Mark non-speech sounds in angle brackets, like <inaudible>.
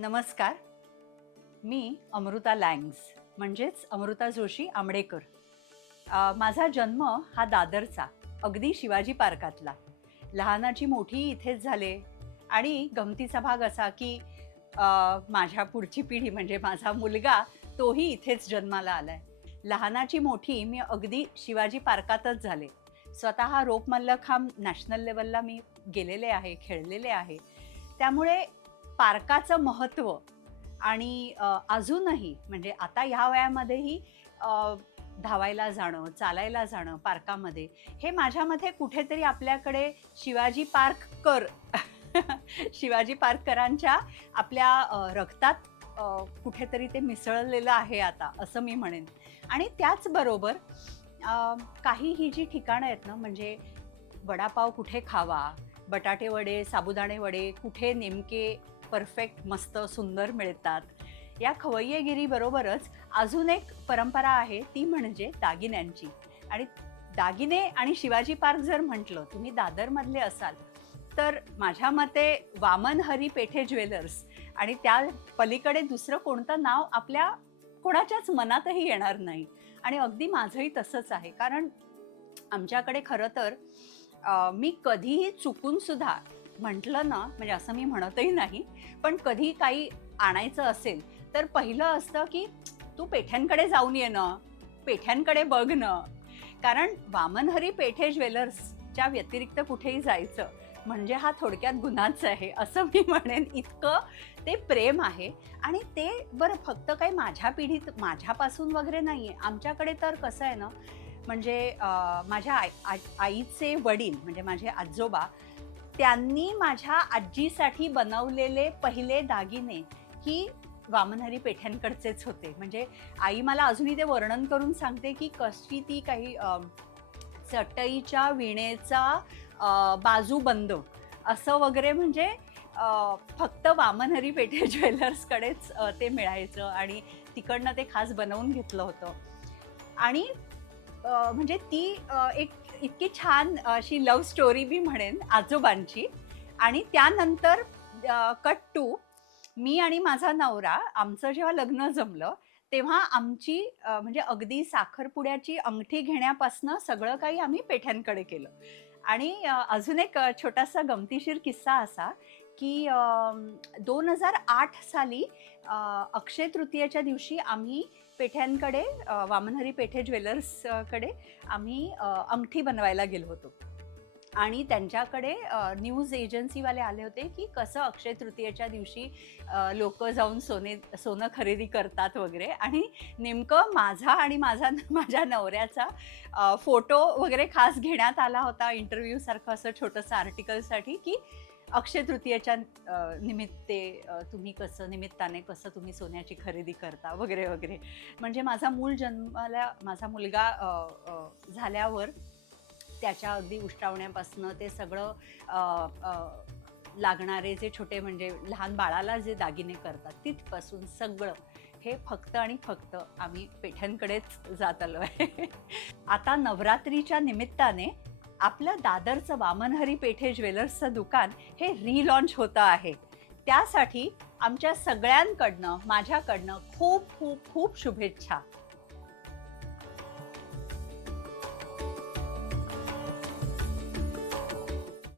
नमस्कार. मी अमृता लँग्स म्हणजेच अमृता जोशी आंबडेकर. माझा जन्म हा दादरचा अगदी शिवाजी पार्कातला. लहानाची मोठी इथेच झाले आणि गमतीचा भाग असा की माझ्या पुढची पिढी म्हणजे माझा मुलगा तोही इथेच जन्माला आला आहे लहानाची मोठी मी अगदी शिवाजी पार्कातच झाले. स्वतः रोप मल्लखांब नॅशनल लेवलला मी गेलेले आहे खेळलेले आहे. त्यामुळे पार्काचं महत्त्व. आणि अजूनही म्हणजे आता ह्या वयामध्येही धावायला जाणं चालायला जाणं पार्कामध्ये हे माझ्यामध्ये कुठेतरी आपल्याकडे शिवाजी पार्क कर <laughs> शिवाजी पार्ककरांच्या आपल्या रक्तात कुठेतरी ते मिसळलेलं आहे आता असं मी म्हणेन. आणि त्याचबरोबर काही ही जी ठिकाणं आहेत ना म्हणजे वडापाव कुठे खावा बटाटे वडे साबुदाणे वडे कुठे नेमके परफेक्ट मस्त सुंदर मिळतात. या खवय्येगिरीबरोबरच अजून एक परंपरा आहे ती म्हणजे दागिन्यांची. आणि दागिने आणि शिवाजी पार्क जर म्हटलं तुम्ही दादरमधले असाल तर माझ्या मते वामन हरी पेठे ज्वेलर्स आणि त्या पलीकडे दुसरं कोणतं नाव आपल्या कोणाच्याच मनातही येणार नाही. आणि अगदी माझंही तसंच आहे कारण आमच्याकडे खरं तर मी कधीही चुकूनसुद्धा म्हटलं ना म्हणजे असं मी म्हणतही नाही पण कधी काही आणायचं असेल तर पहिलं असतं की तू पेठ्यांकडे जाऊन ये ना पेठ्यांकडे बघ ना. कारण वामनहरी पेठे ज्वेलर्सच्या व्यतिरिक्त कुठेही जायचं म्हणजे हा थोडक्यात गुन्हाच आहे असं मी म्हणेन. इतकं ते प्रेम आहे आणि ते बरं फक्त काही माझ्या पिढीत माझ्यापासून वगैरे नाही आहे आमच्याकडे तर कसं आहे ना म्हणजे माझ्या आई आईचे वडील म्हणजे माझे आजोबा त्यांनी माझ्या आजीसाठी बनवलेले पहिले दागिने ही वामनहरी पेठ्यांकडचेच होते. म्हणजे आई मला अजूनही ते वर्णन करून सांगते की कशी ती काही चटईच्या विणेचा बाजूबंद असं वगैरे म्हणजे फक्त वामनहरी पेठे <laughs> ज्वेलर्सकडेच ते मिळायचं आणि तिकडनं ते खास बनवून घेतलं होतं. आणि म्हणजे ती एक इतकी छान अशी लव्ह स्टोरी मी म्हणेन आजोबांची. आणि त्यानंतर कट टू मी आणि माझा नवरा आमचं जेव्हा लग्न जमलं तेव्हा आमची म्हणजे अगदी साखरपुड्याची अंगठी घेण्यापासनं सगळं काही आम्ही पेठ्यांकडे केलं. आणि अजून एक छोटासा गमतीशीर किस्सा असा की दोन हजार आठ साली अक्षय तृतीयेच्या दिवशी आम्ही पेठ्यांकडे वामनहरी पेठे ज्वेलर्सकडे आम्ही अंगठी बनवायला गेलो होतो. आणि त्यांच्याकडे न्यूज एजन्सीवाले आले होते की कसं अक्षय तृतीयेच्या दिवशी लोक जाऊन सोने सोनं खरेदी करतात वगैरे. आणि नेमकं माझा आणि माझा माझ्या नवऱ्याचा फोटो वगैरे खास घेण्यात आला होता इंटरव्ह्यूसारखं असं छोटंसं आर्टिकलसाठी की अक्षय तृतीयेच्या निमित्ते तुम्ही कसं निमित्ताने कसं तुम्ही सोन्याची खरेदी करता वगैरे वगैरे. म्हणजे माझा मूल जन्माला माझा मुलगा झाल्यावर त्याच्या अगदी उष्टावण्यापासनं ते सगळं लागणारे जे छोटे म्हणजे लहान बाळाला जे दागिने करतात तिथपासून सगळं हे फक्त आणि फक्त आम्ही पेठ्यांकडेच जात आलो आहे आता नवरात्रीच्या निमित्ताने आपलं दादरचं वामनहरी पेठे ज्वेलर्सचं दुकान हे रिलॉन्च होतं आहे. त्यासाठी आमच्या सगळ्यांकडनं माझ्याकडनं खूप खूप खूप शुभेच्छा.